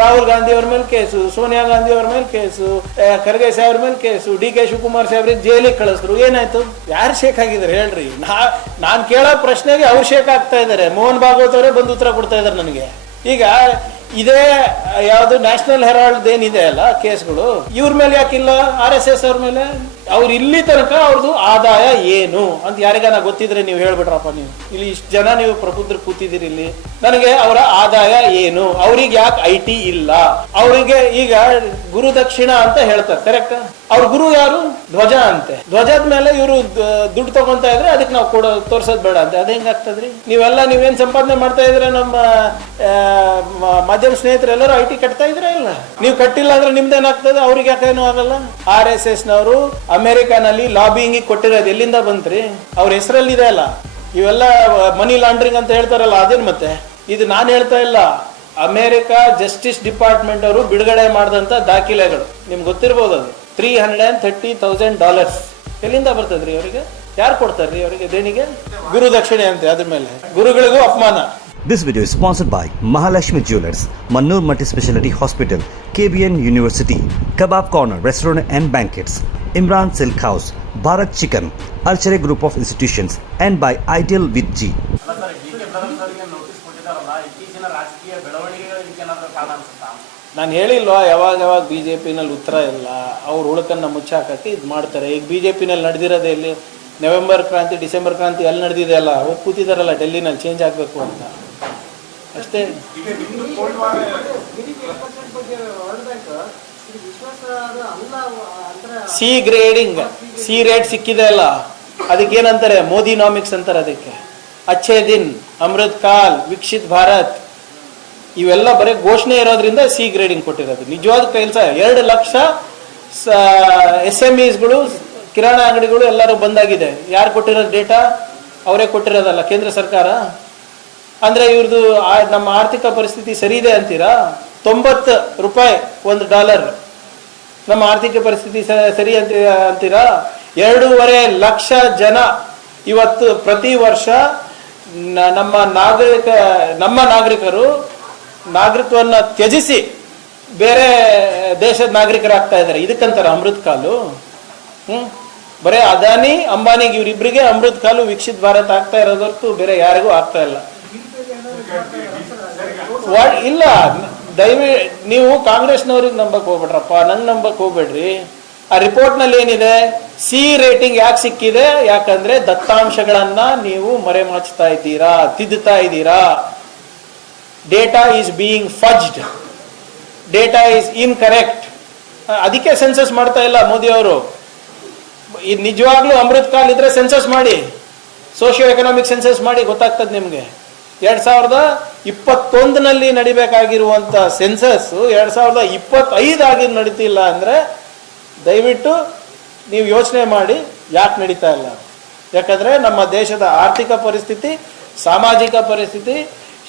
ರಾಹುಲ್ ಗಾಂಧಿ ಅವ್ರ ಮೇಲೆ ಕೇಸು, ಸೋನಿಯಾ ಗಾಂಧಿ ಅವ್ರ ಮೇಲೆ ಕೇಸು, ಖರ್ಗೆ ಸಾಹೇಬ್ರ ಮೇಲೆ ಕೇಸು, DK ಶಿವಕುಮಾರ್ ಸಾಹೇಬ್ರಿಗೆ ಜೈಲಿಗೆ ಕಳಿಸಿದ್ರು. ಏನಾಯ್ತು? ಯಾರು ಶೇಕ್ ಆಗಿದ್ದಾರೆ ಹೇಳ್ರಿ? ನಾನ್ ಕೇಳೋ ಪ್ರಶ್ನೆಗೆ ಅವ್ರು ಶೇಕ್ ಆಗ್ತಾ ಇದ್ದಾರೆ. ಮೋಹನ್ ಭಾಗವತ್ ಅವರೇ ಬಂದು ಉತ್ತರ ಕೊಡ್ತಾ ಇದಾರೆ ನನಗೆ. ಈಗ ಇದೇ ಯಾವ್ದು ನ್ಯಾಷನಲ್ ಹೆರಾಲ್ಡ್ ಏನಿದೆ ಅಲ್ಲ ಕೇಸ್ಗಳು, ಇವ್ರ ಮೇಲೆ ಯಾಕಿಲ್ಲ? RSS ಅವ್ರ ಮೇಲೆ. ಅವ್ರು ಇಲ್ಲಿ ತನಕ ಅವ್ರದ್ದು ಆದಾಯ ಏನು ಅಂತ ಯಾರಿಗಾನ ಗೊತ್ತಿದ್ರೆ ನೀವು ಹೇಳ್ಬಿಟ್ರಪ್ಪ. ನೀವು ಇಲ್ಲಿ ಇಷ್ಟು ಜನ ನೀವು ಪ್ರಬುದ್ಧರು ಕೂತಿದ್ದೀರಿ ಇಲ್ಲಿ, ನನಗೆ ಅವರ ಆದಾಯ ಏನು? ಅವ್ರಿಗೆ ಯಾಕೆ IT ಇಲ್ಲ? ಅವರಿಗೆ ಈಗ ಗುರು ದಕ್ಷಿಣ ಅಂತ ಹೇಳ್ತಾರೆ, ಕರೆಕ್ಟ್? ಅವ್ರ ಗುರು ಯಾರು? ಧ್ವಜ ಅಂತೆ. ಧ್ವಜದ ಮೇಲೆ ಇವರು ದುಡ್ಡು ತಗೊಂತ ಇದ್ರೆ ಅದಕ್ಕೆ ನಾವು ತೋರ್ಸೋದ್ ಬೇಡ ಅಂತ. ಅದ ಹೆಂಗಾಗ್ತದ್ರಿ? ನೀವೇನ್ ಸಂಪಾದನೆ ಮಾಡ್ತಾ ಇದ್ರೆ ನಮ್ಮ ಮಾಧ್ಯಮ ಸ್ನೇಹಿತರು ಎಲ್ಲರೂ IT ಕಟ್ತಾ ಇದ್ರೆ ಇಲ್ಲ. ನೀವು ಕಟ್ಟಿಲ್ಲ ಅಂದ್ರೆ ನಿಮ್ದೇನಾಗ್ತದೆ? ಅವ್ರಿಗೆ ಯಾಕೇನು ಆಗಲ್ಲ? RSS ನವರು ಅಮೆರಿಕಾನಲ್ಲಿ ಲಾಬಿಂಗ್ ಕೊಟ್ಟಿರೋದು ಎಲ್ಲಿಂದ ಬಂತ್ರಿ? ಅವ್ರ ಹೆಸರಲ್ಲಿ ಇದೆ ಅಲ್ಲ ಇವೆಲ್ಲ ಮನಿ ಲಾಂಡ್ರಿಂಗ್ ಅಂತ ಹೇಳ್ತಾರಲ್ಲ, ಅದೇನು ಮತ್ತೆ? ಇದು ನಾನು ಹೇಳ್ತಾ ಇಲ್ಲ, ಅಮೆರಿಕ ಜಸ್ಟಿಸ್ ಡಿಪಾರ್ಟ್ಮೆಂಟ್ ಅವರು ಬಿಡುಗಡೆ ಮಾಡಿದಂತ ದಾಖಲೆಗಳು. ನಿಮ್ಗೆ ಗೊತ್ತಿರ್ಬೋದು. ಅದು $330,000 ಎಲ್ಲಿಂದ ಬರ್ತದ್ರಿ ಅವರಿಗೆ? ಯಾರು ಕೊಡ್ತಾರ್ರಿ ಅವರಿಗೆ ದೇಣಿಗೆ? ಗುರು ದಕ್ಷಿಣೆ ಅಂತೆ. ಅದ್ರ ಮೇಲೆ ಗುರುಗಳಿಗೂ ಅಪಮಾನ. This video is sponsored by Mahalakshmi Jewelers, Mannur Multi-Speciality Hospital, KBN University, Kebab Corner Restaurant and Banquets, Imran Silk House, Bharat Chicken, Alchere Group of Institutions, and by Ideal with G. ನಾನು ಹೇಳಿಲ್ವಾ ಯಾವಾಗ BJP-ನಲ್ಲಿ ಉತ್ತರ ಇಲ್ಲ, ಅವ್ರ ಹುಳುಕನ್ನ ಮುಚ್ಚಾಕಕ್ಕೆ ಇದು ಮಾಡ್ತಾರೆ. ಈಗ BJP-ನಲ್ಲಿ ನಡೆದಿರೋದೇ ಇಲ್ಲಿ ನವೆಂಬರ್ ಕ್ರಾಂತಿ, ಡಿಸೆಂಬರ್ ಕ್ರಾಂತಿ ಅಲ್ಲಿ ನಡೆದಿದೆ ಅಲ್ಲ, ಹೋಗಿ ಕೂತಿದಾರಲ್ಲ ಡೆಲ್ಲಿನಲ್ಲಿ ಚೇಂಜ್ ಆಗಬೇಕು ಅಂತ ಅಷ್ಟೇ. ಸಿ ಗ್ರೇಡಿಂಗ್, ಸಿ ರೇಟ್ ಸಿಕ್ಕಿದೆ ಅಲ್ಲ, ಅದಕ್ಕೇನಂತಾರೆ? ಮೋದಿನಾಮಿಕ್ಸ್ ಅಂತಾರೆ ಅದಕ್ಕೆ. ಅಚ್ಚೇ ದಿನ್, ಅಮೃತ್ ಕಾಲ್, ವಿಕಸಿತ್ ಭಾರತ್, ಇವೆಲ್ಲ ಬರೀ ಘೋಷಣೆ ಇರೋದ್ರಿಂದ ಸಿ ಗ್ರೇಡಿಂಗ್ ಕೊಟ್ಟಿರೋದು. ನಿಜವಾದ ಕೆಲಸ 2 ಲಕ್ಷ SMEsಗಳು, ಕಿರಾಣಾ ಅಂಗಡಿಗಳು ಎಲ್ಲರೂ ಬಂದಾಗಿದೆ. ಯಾರು ಕೊಟ್ಟಿರೋದು ಡೇಟಾ? ಅವರೇ ಕೊಟ್ಟಿರೋದಲ್ಲ, ಕೇಂದ್ರ ಸರ್ಕಾರ. ಅಂದ್ರೆ ಇವ್ರದ್ದು ನಮ್ಮ ಆರ್ಥಿಕ ಪರಿಸ್ಥಿತಿ ಸರಿ ಇದೆ ಅಂತೀರಾ? $90 $1. ನಮ್ಮ ಆರ್ಥಿಕ ಪರಿಸ್ಥಿತಿ ಸರಿ ಅಂತೀರಾ? 2.5 ಲಕ್ಷ ಜನ ಇವತ್ತು ಪ್ರತಿ ವರ್ಷ ನಮ್ಮ ನಾಗರಿಕರು ನಾಗರಿಕವನ್ನ ತ್ಯಜಿಸಿ ಬೇರೆ ದೇಶದ ನಾಗರಿಕರಾಗ್ತಾ ಇದ್ದಾರೆ. ಇದಕ್ಕಂತಾರ ಅಮೃತ್ ಕಾಲು? ಬರೇ ಅದಾನಿ ಅಂಬಾನಿಗೆ ಇವರಿಬ್ಬರಿಗೆ ಅಮೃತ್ ಕಾಲು ವಿಕಸಿತ್ ಭಾರತ್ ಆಗ್ತಾ ಇರೋದಕ್ಕೂ ಬೇರೆ ಯಾರಿಗೂ ಆಗ್ತಾ ಇಲ್ಲ. ಇಲ್ಲ, ನೀವು ಕಾಂಗ್ರೆಸ್ನವ್ರಿಗೆ ನಂಬಕ್ ಹೋಗ್ಬೇಡ್ರಪ್ಪ, ನಂಗೆ ನಂಬಕ್ ಹೋಗ್ಬೇಡ್ರಿ. ಆ ರಿಪೋರ್ಟ್ ನಲ್ಲಿ ಏನಿದೆ? ಸಿ ರೇಟಿಂಗ್ ಯಾಕೆ ಸಿಕ್ಕಿದೆ? ಯಾಕಂದ್ರೆ ದತ್ತಾಂಶಗಳನ್ನ ನೀವು ಮರೆಮಾಚ್ತಾ ಇದ್ದೀರಾ, ತಿದ್ದುತ್ತಾ ಇದ್ದೀರಾ. Data is being fudged, data is incorrect. ಅದಕ್ಕೆ ಸೆನ್ಸಸ್ ಮಾಡ್ತಾ ಇಲ್ಲ ಮೋದಿ ಅವರು. ಇದು ನಿಜವಾಗ್ಲೂ ಅಮೃತ್ ಕಾಲ್ ಇದ್ರೆ ಸೆನ್ಸಸ್ ಮಾಡಿ, ಸೋಶಿಯೋ ಎಕನಾಮಿಕ್ ಸೆನ್ಸಸ್ ಮಾಡಿ, ಗೊತ್ತಾಗ್ತದೆ ನಿಮ್ಗೆ. 2021ನಲ್ಲಿ ನಡಿಬೇಕಾಗಿರುವಂತ ಸೆನ್ಸಸ್ 2025 ಆಗಿ ನಡೀತಿಲ್ಲ ಅಂದ್ರೆ ದಯವಿಟ್ಟು ನೀವು ಯೋಚನೆ ಮಾಡಿ ಯಾಕೆ ನಡೀತಾ ಇಲ್ಲ. ಯಾಕಂದ್ರೆ ನಮ್ಮ ದೇಶದ ಆರ್ಥಿಕ ಪರಿಸ್ಥಿತಿ, ಸಾಮಾಜಿಕ ಪರಿಸ್ಥಿತಿ,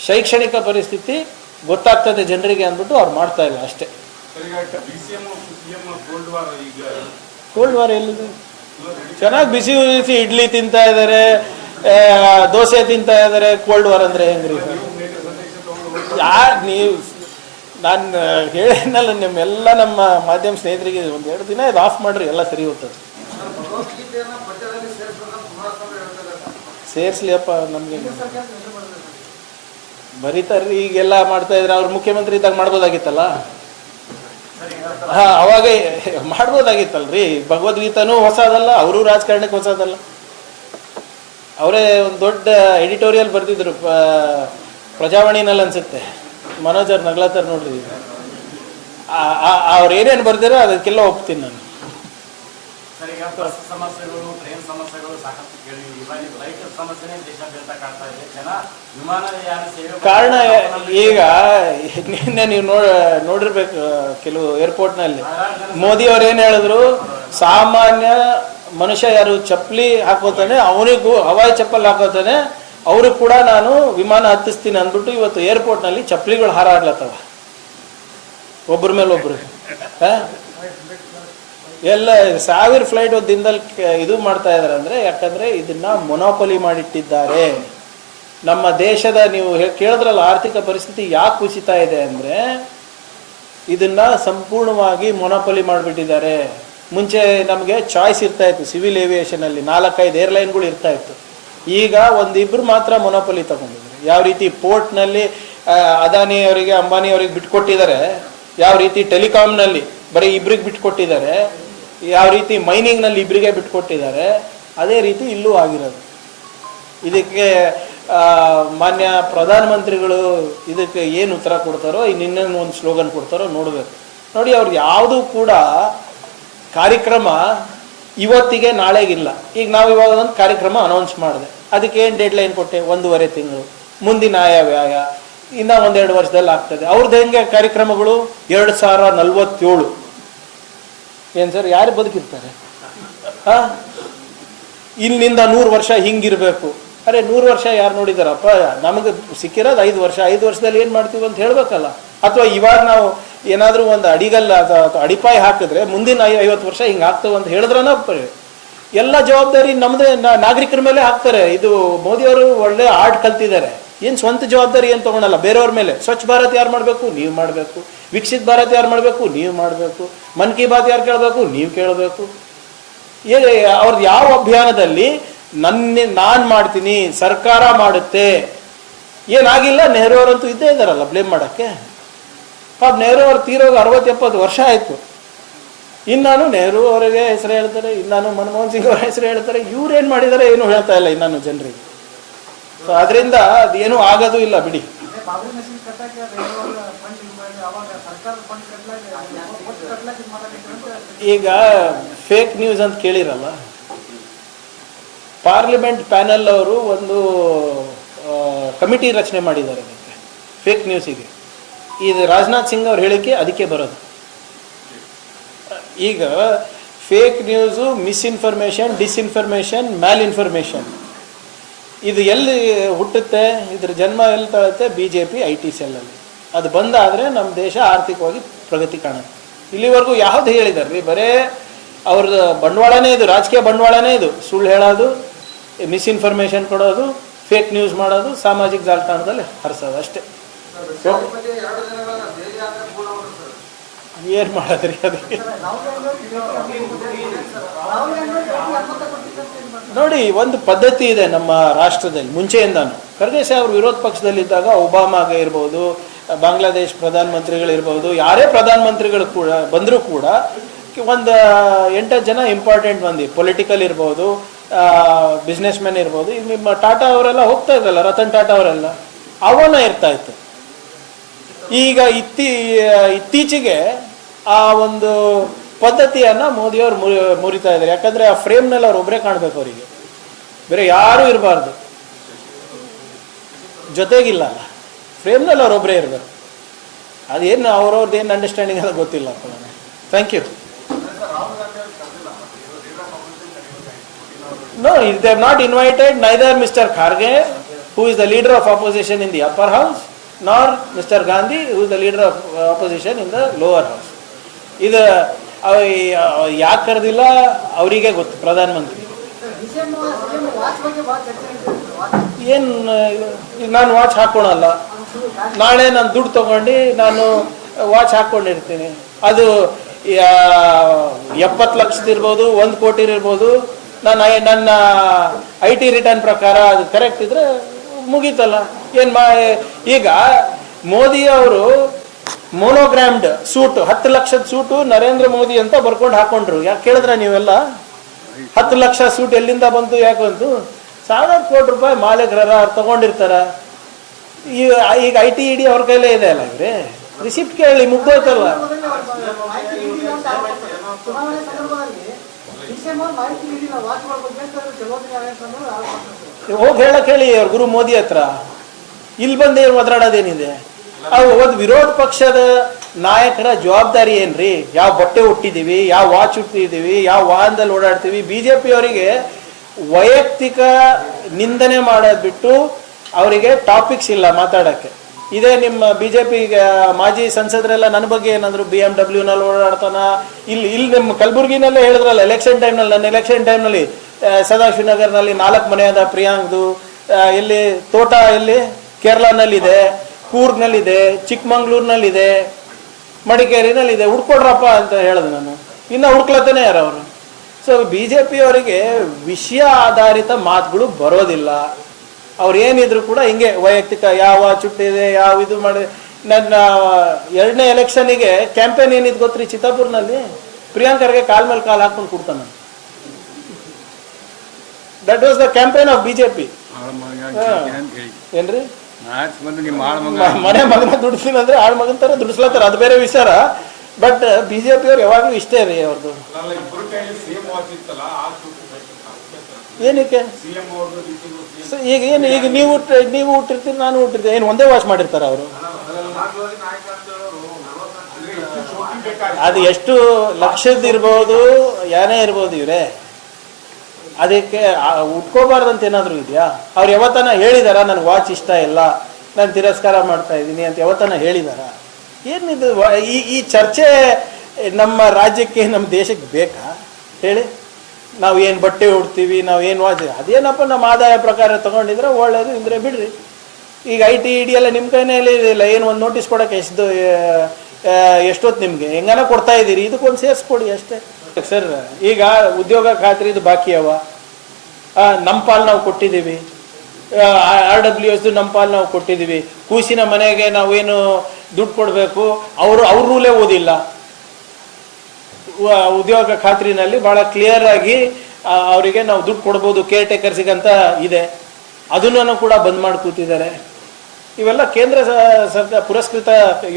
ಶೈಕ್ಷಣಿಕ ಪರಿಸ್ಥಿತಿ ಗೊತ್ತಾಗ್ತದೆ ಜನರಿಗೆ ಅಂದ್ಬಿಟ್ಟು ಅವ್ರು ಮಾಡ್ತಾ ಇಲ್ಲ ಅಷ್ಟೇ. ಕೋಲ್ಡ್ ವಾರ್ ಎಲ್ಲಿದೆ? ಚೆನ್ನಾಗಿ ಬಿಸಿ ಬಿಸಿ ಇಡ್ಲಿ ತಿಂತಾ ಇದಾರೆ, ದೋಸೆ ತಿಂತಾ ಇದಾರೆ. ಕೋಲ್ಡ್ ವಾರ್ ಅಂದ್ರೆ ಹೆಂಗ್ರಿ? ನೀವು ನಾನು ಹೇಳಿದ್ನಲ್ಲ, ನಿಮ್ಮೆಲ್ಲ ನಮ್ಮ ಮಾಧ್ಯಮ ಸ್ನೇಹಿತರಿಗೆ 1-2 ದಿನ ಇದು ಆಫ್ ಮಾಡ್ರಿ, ಎಲ್ಲ ಸರಿ ಹೋಗ್ತದೆ. ಸೇರ್ಸ್ಲಿ ಅಪ್ಪ, ನಮ್ಗೆ ಬರೀತಾರ್ರಿ. ಈಗೆಲ್ಲ ಮಾಡ್ತಾ ಇದ್ರೆ ಅವ್ರು ಮುಖ್ಯಮಂತ್ರಿ ಇದ್ದಾಗ ಮಾಡ್ಬೋದಾಗಿತ್ತಲ್ಲ. ಅವಾಗ ಮಾಡ್ಬೋದಾಗಿತ್ತಲ್ರಿ. ಭಗವದ್ಗೀತಾನು ಹೊಸದಲ್ಲ, ಅವರು ರಾಜಕಾರಣಕ್ಕೆ ಹೊಸದಲ್ಲ. ಅವರೇ ಒಂದು ದೊಡ್ಡ ಎಡಿಟೋರಿಯಲ್ ಬರ್ದಿದ್ರು ಪ್ರಜಾವಾಣಿನಲ್ಲಿ ಅನ್ಸುತ್ತೆ, ಮನೋಜ್ ಅವ್ರು ನಗ್ಲಾತಾರ ನೋಡ್ರಿ. ಅವ್ರು ಏನೇನು ಬರ್ದಿರೋ ಅದಕ್ಕೆಲ್ಲ ಒಪ್ತೀನಿ ನಾನು. ಕಾರಣ ಈಗ ನಿನ್ನೆ ನೀವು ನೋಡಿರ್ಬೇಕು ಕೆಲವು ಏರ್ಪೋರ್ಟ್ನಲ್ಲಿ ಮೋದಿ ಅವ್ರು ಏನ್ ಹೇಳಿದ್ರು, ಸಾಮಾನ್ಯ ಮನುಷ್ಯ ಯಾರು ಚಪ್ಪಲಿ ಹಾಕೋತಾನೆ ಅವನಿಗೂ ಹವಾಯಿ ಚಪ್ಪಲ್ ಹಾಕೋತಾನೆ ಅವ್ರಿಗೆ ಕೂಡ ನಾನು ವಿಮಾನ ಹತ್ತಿಸ್ತೀನಿ ಅಂದ್ಬಿಟ್ಟು ಇವತ್ತು ಏರ್ಪೋರ್ಟ್ ನಲ್ಲಿ ಚಪ್ಪಲಿಗಳು ಹಾರಾಡ್ಲತ್ತವ ಒಬ್ಬರ ಮೇಲೆ ಒಬ್ರು. ಎಲ್ಲ 1000 ಫ್ಲೈಟ್ ದಿನದಲ್ಲಿ ಇದು ಮಾಡ್ತಾ ಇದಾರೆ ಅಂದ್ರೆ ಯಾಕಂದ್ರೆ ಇದನ್ನ ಮೊನೋಪಲಿ ಮಾಡಿಟ್ಟಿದ್ದಾರೆ. ನಮ್ಮ ದೇಶದ ನೀವು ಕೇಳಿದ್ರಲ್ಲ ಆರ್ಥಿಕ ಪರಿಸ್ಥಿತಿ ಯಾಕೆ ಕುಸಿತಾ ಇದೆ ಅಂದ್ರೆ ಇದನ್ನ ಸಂಪೂರ್ಣವಾಗಿ ಮೊನೋಪಲಿ ಮಾಡಿಬಿಟ್ಟಿದ್ದಾರೆ. ಮುಂಚೆ ನಮಗೆ ಚಾಯ್ಸ್ ಇರ್ತಾ ಇತ್ತು, ಸಿವಿಲ್ ಏವಿಯೇಷನಲ್ಲಿ 4-5 ಏರ್ಲೈನ್ಗಳು ಇರ್ತಾ ಇತ್ತು. ಈಗ ಒಂದಿಬ್ಬರು ಮಾತ್ರ ಮೊನೋಪಲಿ ತಗೊಂಡಿದ್ದಾರೆ. ಯಾವ ರೀತಿ ಪೋರ್ಟ್ನಲ್ಲಿ ಅದಾನಿ ಅವರಿಗೆ ಅಂಬಾನಿ ಅವರಿಗೆ ಬಿಟ್ಕೊಟ್ಟಿದ್ದಾರೆ, ಯಾವ ರೀತಿ ಟೆಲಿಕಾಮ್ನಲ್ಲಿ ಬರೀ ಇಬ್ಬರಿಗೆ ಬಿಟ್ಕೊಟ್ಟಿದ್ದಾರೆ, ಯಾವ ರೀತಿ ಮೈನಿಂಗ್ನಲ್ಲಿ ಇಬ್ಬರಿಗೆ ಬಿಟ್ಕೊಟ್ಟಿದ್ದಾರೆ, ಅದೇ ರೀತಿ ಇಲ್ಲೂ ಆಗಿರೋದು. ಇದಕ್ಕೆ ಮಾನ್ಯ ಪ್ರಧಾನಮಂತ್ರಿಗಳು ಇದಕ್ಕೆ ಏನು ಉತ್ತರ ಕೊಡ್ತಾರೋ, ಇನ್ನೇನು ಒಂದು ಸ್ಲೋಗನ್ ಕೊಡ್ತಾರೋ ನೋಡಬೇಕು. ನೋಡಿ, ಅವ್ರಿಗೆ ಯಾವುದೂ ಕೂಡ ಕಾರ್ಯಕ್ರಮ ಇವತ್ತಿಗೆ ನಾಳೆಗಿಲ್ಲ. ಈಗ ನಾವು ಇವಾಗ ಒಂದು ಕಾರ್ಯಕ್ರಮ ಅನೌನ್ಸ್ ಮಾಡಿದೆ, ಅದಕ್ಕೆ ಏನು ಡೆಡ್ಲೈನ್ ಕೊಟ್ಟೆ? 1.5 ತಿಂಗಳು. ಮುಂದಿನ ಆಯವ್ಯಯ ಇನ್ನು 1-2 ವರ್ಷದಲ್ಲಿ ಆಗ್ತದೆ. ಅವ್ರದ್ದು ಹೆಂಗೆ ಕಾರ್ಯಕ್ರಮಗಳು? 2047. ಏನು ಸರ್, ಯಾರು ಬದುಕಿರ್ತಾರೆ? ಇಲ್ಲಿಂದ 100 ವರ್ಷ ಹಿಂಗಿರ್ಬೇಕು. ಅರೆ 100 ವರ್ಷ ಯಾರು ನೋಡಿದಾರಪ್ಪ? ನಮಗೆ ಸಿಕ್ಕಿರೋದು 5 ವರ್ಷ. 5 ವರ್ಷದಲ್ಲಿ ಏನು ಮಾಡ್ತೀವಿ ಅಂತ ಹೇಳ್ಬೇಕಲ್ಲ. ಅಥವಾ ಇವಾಗ ನಾವು ಏನಾದರೂ ಒಂದು ಅಡಿಗಲ್ಲ ಅಥವಾ ಅಡಿಪಾಯ ಹಾಕಿದ್ರೆ ಮುಂದಿನ 50 ವರ್ಷ ಹಿಂಗೆ ಆಗ್ತವೆ ಅಂತ ಹೇಳಿದ್ರನ ಎಲ್ಲ ಜವಾಬ್ದಾರಿ ನಮ್ಮದೇ ನಾಗರಿಕರ ಮೇಲೆ ಹಾಕ್ತಾರೆ. ಇದು ಮೋದಿಯವರು ಒಳ್ಳೆ ಆರ್ಟ್ ಕಲ್ತಿದ್ದಾರೆ. ಏನು ಸ್ವಂತ ಜವಾಬ್ದಾರಿ ಏನು ತೊಗೊಳಲ್ಲ, ಬೇರೆಯವ್ರ ಮೇಲೆ. ಸ್ವಚ್ಛ ಭಾರತ್ ಯಾರು ಮಾಡಬೇಕು? ನೀವು ಮಾಡಬೇಕು. ವಿಕಸಿತ್ ಭಾರತ್ ಯಾರು ಮಾಡಬೇಕು? ನೀವು ಮಾಡಬೇಕು. ಮನ್ ಕಿ ಬಾತ್ ಯಾರು ಕೇಳಬೇಕು? ನೀವು ಕೇಳಬೇಕು. ಅವ್ರದ್ದು ಯಾವ ಅಭಿಯಾನದಲ್ಲಿ ನಾನು ಮಾಡ್ತೀನಿ, ಸರ್ಕಾರ ಮಾಡುತ್ತೆ, ಏನಾಗಿಲ್ಲ. ನೆಹರು ಅವರಂತೂ ಇದ್ದೇ ಇದ್ದಾರಲ್ಲ ಬ್ಲೇಮ್ ಮಾಡೋಕ್ಕೆ. ಪಾಪ ನೆಹರು ಅವ್ರು ತೀರೋಗಿ 60-70 ವರ್ಷ ಆಯಿತು. ಇನ್ನಾನು ನೆಹರು ಅವರಿಗೆ ಹೆಸರು ಹೇಳ್ತಾರೆ, ಇನ್ನಾನು ಮನಮೋಹನ್ ಸಿಂಗ್ ಅವರ ಹೆಸರು ಹೇಳ್ತಾರೆ. ಇವ್ರೇನು ಮಾಡಿದ್ದಾರೆ ಏನು ಹೇಳ್ತಾ ಇಲ್ಲ ಇನ್ನಾನು ಜನರಿಗೆ. ಸೊ ಅದರಿಂದ ಅದೇನೂ ಆಗೋದು ಇಲ್ಲ ಬಿಡಿ. ಈಗ ಫೇಕ್ ನ್ಯೂಸ್ ಅಂತ ಕೇಳಿರಲ್ಲ, ಪಾರ್ಲಿಮೆಂಟ್ ಪ್ಯಾನೆಲ್ ಅವರು ಒಂದು ಕಮಿಟಿ ರಚನೆ ಮಾಡಿದ್ದಾರೆ ಫೇಕ್ ನ್ಯೂಸಿಗೆ. ಇದು ರಾಜನಾಥ್ ಸಿಂಗ್ ಅವ್ರ ಹೇಳಿಕೆ ಅದಕ್ಕೆ ಬರೋದು. ಈಗ ಫೇಕ್ ನ್ಯೂಸು, ಮಿಸ್ಇನ್ಫಾರ್ಮೇಷನ್, ಡಿಸ್ಇನ್ಫಾರ್ಮೇಷನ್, ಮ್ಯಾಲ್ ಇನ್ಫಾರ್ಮೇಷನ್ ಇದು ಎಲ್ಲಿ ಹುಟ್ಟುತ್ತೆ? ಇದ್ರ ಜನ್ಮ ಎಲ್ಲಿ ತಳುತ್ತೆ? BJP IT ಸೆಲ್ಲಲ್ಲಿ. ಅದು ಬಂದಾದರೆ ನಮ್ಮ ದೇಶ ಆರ್ಥಿಕವಾಗಿ ಪ್ರಗತಿ ಕಾಣುತ್ತೆ. ಇಲ್ಲಿವರೆಗೂ ಯಾವ್ದು ಹೇಳಿದಾರೆ ರೀ? ಬರೇ ಅವ್ರದ್ದು ಬಂಡವಾಳನೇ ಇದು, ರಾಜಕೀಯ ಬಂಡವಾಳನೇ ಇದು. ಸುಳ್ಳು ಹೇಳೋದು, ಮಿಸ್ಇನ್ಫಾರ್ಮೇಷನ್ ಕೊಡೋದು, ಫೇಕ್ ನ್ಯೂಸ್ ಮಾಡೋದು, ಸಾಮಾಜಿಕ ಜಾಲತಾಣದಲ್ಲಿ ಹರಿಸೋದು ಅಷ್ಟೇ. ಏನು ಮಾಡೋದ್ರಿ ಅದಕ್ಕೆ? ನೋಡಿ, ಒಂದು ಪದ್ಧತಿ ಇದೆ ನಮ್ಮ ರಾಷ್ಟ್ರದಲ್ಲಿ ಮುಂಚೆಯಿಂದಾನು. ಖರ್ಗೆ ಸಾಹೇಬ್ ವಿರೋಧ ಪಕ್ಷದಲ್ಲಿದ್ದಾಗ ಒಬಾಮಾಗೆ ಇರ್ಬೋದು, ಬಾಂಗ್ಲಾದೇಶ್ ಪ್ರಧಾನಮಂತ್ರಿಗಳಿರ್ಬೋದು, ಯಾರೇ ಪ್ರಧಾನಮಂತ್ರಿಗಳು ಕೂಡ ಬಂದರೂ ಕೂಡ ಒಂದು 8-10 ಜನ ಇಂಪಾರ್ಟೆಂಟ್ ಮಂದಿ, ಪೊಲಿಟಿಕಲ್ ಇರ್ಬೋದು, ಬಿಸ್ನೆಸ್ ಮ್ಯಾನ್ ಇರ್ಬೋದು. ಈಗ ನಿಮ್ಮ ಟಾಟಾ ಅವರೆಲ್ಲ ಹೋಗ್ತಾ ಇದ್ದಲ್ಲ, ರತನ್ ಟಾಟಾ ಅವರೆಲ್ಲ ಅವನ ಇರ್ತಾ ಇತ್ತು. ಈಗ ಇತ್ತೀಚೆಗೆ ಆ ಒಂದು ಪದ್ಧತಿಯನ್ನು ಮೋದಿಯವರು ಮುರಿತಾ ಇದ್ದಾರೆ. ಯಾಕಂದರೆ ಆ ಫ್ರೇಮ್ನಲ್ಲಿ ಅವ್ರು ಒಬ್ಬರೇ ಕಾಣಬೇಕು, ಅವರಿಗೆ ಬೇರೆ ಯಾರೂ ಇರಬಾರ್ದು, ಜೊತೆಗಿಲ್ಲ ಅಲ್ಲ, ಫ್ರೇಮ್ನಲ್ಲಿ ಅವ್ರು ಒಬ್ಬರೇ ಇರಬೇಕು. ಅದೇನು ಅವ್ರವ್ರದ್ದು ಏನು ಅಂಡರ್ಸ್ಟ್ಯಾಂಡಿಂಗ್ ಎಲ್ಲ ಗೊತ್ತಿಲ್ಲ. Thank you. No, they have not invited neither Mr. Kharge, who is the leader of opposition in the upper house, nor Mr. Gandhi, who is the leader of opposition in the lower house. ಇದು ಯಾಕೆ ಕರೆದಿಲ್ಲ ಅವರಿಗೆ ಗೊತ್ತು, ಪ್ರಧಾನಮಂತ್ರಿ. ಏನು, ಈಗ ನಾನು watch ಹಾಕ್ಕೊಳಲ್ಲ, ನಾಳೆ ನಾನು ದುಡ್ಡು ತೊಗೊಂಡು ನಾನು ವಾಚ್ ಹಾಕ್ಕೊಂಡಿರ್ತೀನಿ. ಅದು 70 ಲಕ್ಷದಿರ್ಬೋದು, 1 ಕೋಟಿ ಇರ್ಬೋದು. ನನ್ನ IT ರಿಟರ್ನ್ ಪ್ರಕಾರ ಅದು ಕರೆಕ್ಟ್ ಇದ್ರೆ ಮುಗೀತಲ್ಲ. ಈಗ ಮೋದಿ ಅವರು ಮೋನೋಗ್ರಾಮ್ಡ್ ಸೂಟು, 10 ಲಕ್ಷದ ಸೂಟು ನರೇಂದ್ರ ಮೋದಿ ಅಂತ ಬರ್ಕೊಂಡು ಹಾಕೊಂಡ್ರು. ಯಾಕೆ ಕೇಳಿದ್ರೆ ನೀವೆಲ್ಲ? 10 ಲಕ್ಷ ಸೂಟ್ ಎಲ್ಲಿಂದ ಬಂತು, ಯಾಕೆ ಬಂತು? 1000 ಕೋಟಿ ರೂಪಾಯಿ ಮಾಲೀಕರ ತಗೊಂಡಿರ್ತಾರ. ಈಗ IT ED ಅವ್ರ ಕೈಲೇ ಇದೆ ಅಲ್ಲ. ಇವ್ರೆ ರಿಸಿಪ್ಟ್ ಕೇಳಿ ಮುಗ್ದೋಯ್ತಲ್ಲ. ಹೋಗಿ ಹೇಳಕ್ ಹೇಳಿ ಅವ್ರ ಗುರು ಮೋದಿ ಹತ್ರ. ಇಲ್ಲಿ ಬಂದು ಒದರಾಡೋದೇನಿದೆ? ಒಂದು ವಿರೋಧ ಪಕ್ಷದ ನಾಯಕರ ಜವಾಬ್ದಾರಿ ಏನ್ರಿ? ಯಾವ ಬಟ್ಟೆ ಹುಟ್ಟಿದೀವಿ, ಯಾವ ವಾಚ್ ಹುಟ್ಟಿದೀವಿ, ಯಾವ ವಾಹನದಲ್ಲಿ ಓಡಾಡ್ತೀವಿ? BJP ಅವರಿಗೆ ವೈಯಕ್ತಿಕ ನಿಂದನೆ ಮಾಡೋದು ಬಿಟ್ಟು ಅವರಿಗೆ ಟಾಪಿಕ್ಸ್ ಇಲ್ಲ ಮಾತಾಡಕ್ಕೆ. ಇದೇ ನಿಮ್ಮ BJP ಮಾಜಿ ಸಂಸದರೆಲ್ಲ ನನ್ನ ಬಗ್ಗೆ ಏನಾದ್ರು BMW ನಲ್ಲಿ ಓಡಾಡ್ತಾನ, ಇಲ್ಲಿ ನಿಮ್ಮ ಕಲಬುರ್ಗಿನಲ್ಲೇ ಹೇಳಿದ್ರಲ್ಲ ಎಲೆಕ್ಷನ್ ಟೈಮ್ನಲ್ಲಿ. ನನ್ನ ಎಲೆಕ್ಷನ್ ಟೈಮ್ನಲ್ಲಿ ಸದಾಶಿವನಗರ್ನಲ್ಲಿ 4 ಮನೆ ಅದ ಪ್ರಿಯಾಂಕ್ದು. ಎಲ್ಲಿ ತೋಟ, ಎಲ್ಲಿ ಕೇರಳನಲ್ಲಿದೆ, ಕೂರ್ಗ್ನಲ್ಲಿದೆ, ಚಿಕ್ಕಮಂಗ್ಳೂರ್ನಲ್ಲಿದೆ. ಮಡಿಕೇರಿನಲ್ಲಿ ಇದೆ, ಹುಡ್ಕೊಡ್ರಪ್ಪ ಅಂತ ಹೇಳಿದೆ ನಾನು. ಇನ್ನು ಹುಡ್ಕ್ಲತ್ತಾನೆ ಯಾರು ಅವರು? ಸೊ BJP ಅವರಿಗೆ ವಿಷಯ ಆಧಾರಿತ ಮಾತುಗಳು ಬರೋದಿಲ್ಲ. ಅವ್ರು ಏನಿದ್ರು ಕೂಡ ಹಿಂಗೆ ವೈಯಕ್ತಿಕ ಯಾವ ಚುಟ್ಟಿದೆ ಯಾವ ಇದು ಮಾಡಿ. ನನ್ನ 2ನೇ ಎಲೆಕ್ಷನ್ನಿಗೆ ಕ್ಯಾಂಪೇನ್ ಏನಿದ್ ಗೊತ್ತ್ರಿ, ಚಿತ್ತಾಪುರ್ನಲ್ಲಿ ಪ್ರಿಯಾಂಕರ್ಗೆ ಕಾಲ್ ಮೇಲೆ ಕಾಲ್ ಹಾಕೊಂಡು ಕೊಡ್ತಾನೆ. That was the campaign of BJP. ಏನ್ರಿ ಮನೆ ಮಗನ ದುಡಿಸ್ಲಿಲ್ಲ ಅಂದ್ರೆ ಆಳ್ ಮಗನ ತರ ದುಡಿಸ್ಲತ್ತಾರ, ಅದು ಬೇರೆ ವಿಚಾರ. ಬಟ್ BJP ಅವ್ರು ಯಾವಾಗ್ಲೂ ಇಷ್ಟೇ ರೀ ಅವ್ರದ್ದು. ಏನಕ್ಕೆ ಈಗ ಈಗ ನೀವು ಹುಟ್ಟಿರ್ತೀರಿ, ನಾನು ಹುಟ್ಟಿರ್ತೀನಿ, ಏನು ಒಂದೇ ವಾಶ್ ಮಾಡಿರ್ತಾರ ಅವರು? ಅದು ಎಷ್ಟು ಲಕ್ಷದಿರ್ಬೋದು, ಏನೇ ಇರ್ಬೋದು ಇವ್ರೆ, ಅದಕ್ಕೆ ಉಟ್ಕೋಬಾರ್ದಂತ ಏನಾದ್ರು ಇದೆಯಾ? ಅವ್ರು ಯಾವತ್ತನ ಹೇಳಿದಾರ ನನಗೆ ವಾಚ್ ಇಷ್ಟ ಇಲ್ಲ, ನಾನು ತಿರಸ್ಕಾರ ಮಾಡ್ತಾ ಇದ್ದೀನಿ ಅಂತ ಯಾವತ್ತನ ಹೇಳಿದಾರ? ಏನಿದು ಈ ಚರ್ಚೆ ನಮ್ಮ ರಾಜ್ಯಕ್ಕೆ ನಮ್ಮ ದೇಶಕ್ಕೆ ಬೇಕಾ ಹೇಳಿ? ನಾವು ಏನು ಬಟ್ಟೆ ಉಡ್ತೀವಿ, ನಾವು ಏನು ವಾಚ್, ಅದೇನಪ್ಪ ನಮ್ಮ ಆದಾಯ ಪ್ರಕಾರ ತಗೊಂಡಿದ್ರೆ ಒಳ್ಳೇದು, ಇದ್ರೆ ಬಿಡ್ರಿ. ಈಗ IT ED ಎಲ್ಲ ನಿಮ್ಮ ಕೈನಲ್ಲಿ ಇಲ್ಲ, ಏನು ಒಂದು ನೋಟಿಸ್ ಕೊಡೋಕೆ ಎಷ್ಟೊತ್ತು ನಿಮಗೆ ಹೆಂಗನ ಕೊಡ್ತಾ ಇದ್ದೀರಿ, ಇದಕ್ಕೊಂದು ಸೇರಿಸ್ಕೊಡಿ ಅಷ್ಟೇ ಸರ್. ಈಗ ಉದ್ಯೋಗ ಖಾತ್ರಿದು ಬಾಕಿ ಅವ, ನಮ್ಮ ಪಾಲು ನಾವು ಕೊಟ್ಟಿದ್ದೀವಿ, RWS ನಮ್ಮ ಪಾಲು ನಾವು ಕೊಟ್ಟಿದ್ದೀವಿ. ಕೂಸಿನ ಮನೆಗೆ ನಾವೇನು ದುಡ್ಡು ಕೊಡಬೇಕು, ಅವ್ರ ರೂಲೇ ಓದಿಲ್ಲ. ಉದ್ಯೋಗ ಖಾತ್ರಿನಲ್ಲಿ ಭಾಳ ಕ್ಲಿಯರ್ ಆಗಿ ಅವರಿಗೆ ನಾವು ದುಡ್ಡು ಕೊಡ್ಬೋದು ಕೇರ್ ಟೇಕರ್ಸಿಗೆ ಅಂತ ಇದೆ, ಅದನ್ನು ಕೂಡ ಬಂದ್ ಮಾಡಿ ಕೂತಿದ್ದಾರೆ. ಇವೆಲ್ಲ ಕೇಂದ್ರ ಸರ್ಕಾರ ಪುರಸ್ಕೃತ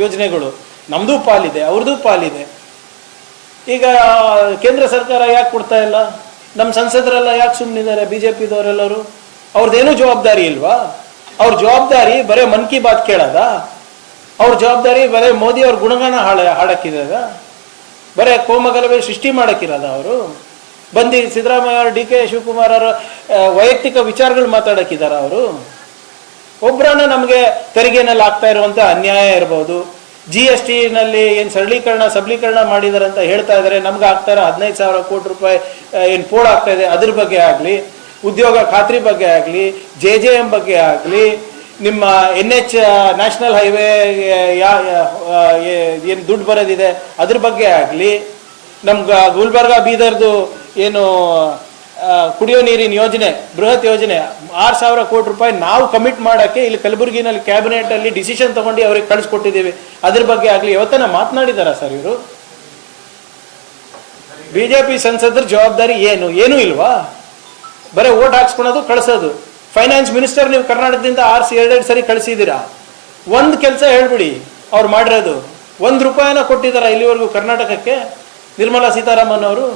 ಯೋಜನೆಗಳು. ನಮ್ಮದು ಪಾಲಿದೆ, ಅವ್ರದ್ದು ಪಾಲಿದೆ. ಈಗ ಕೇಂದ್ರ ಸರ್ಕಾರ ಯಾಕೆ ಕೊಡ್ತಾ ಇಲ್ಲ? ನಮ್ಮ ಸಂಸದರೆಲ್ಲ ಯಾಕೆ ಸುಮ್ಮನಿದ್ದಾರೆ? BJPದವರೆಲ್ಲರೂ ಅವ್ರದ್ದೇನೂ ಜವಾಬ್ದಾರಿ ಇಲ್ವಾ? ಅವ್ರ ಜವಾಬ್ದಾರಿ ಬರೀ ಮನ್ ಕಿ ಬಾತ್ ಕೇಳೋದ? ಅವ್ರ ಜವಾಬ್ದಾರಿ ಬರೀ ಮೋದಿ ಅವ್ರ ಗುಣಗಾನ ಹಾಡಕ್ಕಿದಾಗ, ಬರೀ ಕೋಮಗಲಭೆ ಸೃಷ್ಟಿ ಮಾಡಕ್ಕಿರೋದ? ಅವರು ಬಂದು ಸಿದ್ದರಾಮಯ್ಯ ಅವರು, DK ಶಿವಕುಮಾರ್ ಅವರ ವೈಯಕ್ತಿಕ ವಿಚಾರಗಳು ಮಾತಾಡಕ್ಕಿದಾರ? ಅವರು ಒಬ್ಬರನ್ನ ನಮಗೆ ತೆರಿಗೆನಲ್ಲಿ ಆಗ್ತಾ ಇರುವಂತ ಅನ್ಯಾಯ ಇರ್ಬೋದು, GST ನಲ್ಲಿ ಏನು ಸಬಲೀಕರಣ ಮಾಡಿದಾರೆ ಅಂತ ಹೇಳ್ತಾ ಇದ್ದಾರೆ, ನಮ್ಗೆ ಆಗ್ತಾ ಇರೋ 15,000 ಕೋಟಿ ರೂಪಾಯಿ ಏನು ಪೋಡ್ ಆಗ್ತಾ ಇದೆ ಅದ್ರ ಬಗ್ಗೆ ಆಗಲಿ, ಉದ್ಯೋಗ ಖಾತ್ರಿ ಬಗ್ಗೆ ಆಗಲಿ, JJM ಬಗ್ಗೆ ಆಗಲಿ, ನಿಮ್ಮ NH ನ್ಯಾಷನಲ್ ಹೈವೇ ಏನು ದುಡ್ಡು ಬರೋದಿದೆ ಅದ್ರ ಬಗ್ಗೆ ಆಗಲಿ, ನಮ್ಗೆ ಗುಲ್ಬರ್ಗ ಬೀದರ್ದು ಏನು ಕುಡಿಯೋ ನೀರಿನ ಯೋಜನೆ, ಬೃಹತ್ ಯೋಜನೆ 6,000 ಕೋಟಿ ರೂಪಾಯಿ ನಾವು ಕಮಿಟ್ ಮಾಡೋಕ್ಕೆ ಇಲ್ಲಿ ಕಲಬುರಗಿನಲ್ಲಿ ಕ್ಯಾಬಿನೆಟ್ ಅಲ್ಲಿ ಡಿಸಿಷನ್ ತಗೊಂಡು ಅವ್ರಿಗೆ ಕಳಿಸ್ಕೊಟ್ಟಿದ್ದೀವಿ, ಅದ್ರ ಬಗ್ಗೆ ಆಗಲಿ ಯಾವತ್ತನ ಮಾತನಾಡಿದಾರ ಸರ್ ಇವರು? BJP ಸಂಸದರ ಜವಾಬ್ದಾರಿ ಏನೂ ಇಲ್ವಾ? ಬರೀ ಓಟ್ ಹಾಕ್ಸ್ಕೊಳೋದು, ಕಳಿಸೋದು. ಫೈನಾನ್ಸ್ ಮಿನಿಸ್ಟರ್ ನೀವು ಕರ್ನಾಟಕದಿಂದ ಆರಿಸಿ 2 ಸರಿ ಕಳಿಸಿದ್ದೀರಾ. ಒಂದು ಕೆಲಸ ಹೇಳ್ಬಿಡಿ ಅವ್ರು ಮಾಡಿರೋದು. 1 ರೂಪಾಯಿನ ಕೊಟ್ಟಿದ್ದಾರ ಇಲ್ಲಿವರೆಗೂ ಕರ್ನಾಟಕಕ್ಕೆ ನಿರ್ಮಲಾ ಸೀತಾರಾಮನ್ ಅವರು?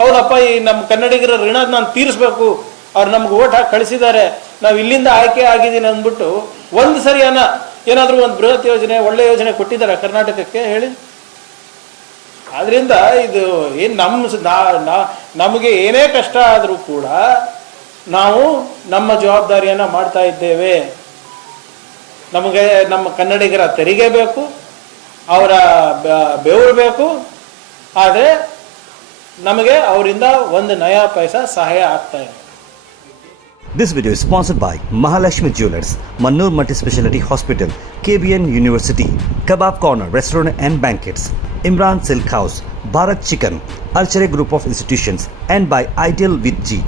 ಹೌದಪ್ಪ, ಈ ನಮ್ಮ ಕನ್ನಡಿಗರ ಋಣ ನಾನು ತೀರಿಸ್ಬೇಕು, ಅವ್ರು ನಮ್ಗೆ ಓಟ್ ಹಾಕಿ ಕಳಿಸಿದ್ದಾರೆ, ನಾವು ಇಲ್ಲಿಂದ ಆಯ್ಕೆ ಆಗಿದ್ದೀನಿ ಅಂದ್ಬಿಟ್ಟು ಒಂದು ಸರಿ ಏನಾದರೂ ಒಂದು ಬೃಹತ್ ಯೋಜನೆ, ಒಳ್ಳೆ ಯೋಜನೆ ಕೊಟ್ಟಿದ್ದಾರೆ ಕರ್ನಾಟಕಕ್ಕೆ ಹೇಳಿ? ಆದ್ರಿಂದ ಇದು ಏನು ನಮಗೆ ಏನೇ ಕಷ್ಟ ಆದರೂ ಕೂಡ ನಾವು ನಮ್ಮ ಜವಾಬ್ದಾರಿಯನ್ನು ಮಾಡ್ತಾ ಇದ್ದೇವೆ. ನಮಗೆ ನಮ್ಮ ಕನ್ನಡಿಗರ ತೆರಿಗೆ ಬೇಕು, ಅವರ ಬೆವರು ಬೇಕು, ಆದರೆ ನಮಗೆ ಅವರಿಂದ 1 ನಯಾ ಪೈಸಾ ಸಹಾಯ ಆಗ್ತಾ ಇದೆ. This video is sponsored by Mahalashmi Jewelers, Mannur Multi-Speciality Hospital, KBN University, Kebab Corner Restaurant and Banquets, Imran Silk House, Bharat Chicken, Alchere Group of Institutions, and by Ideal with G.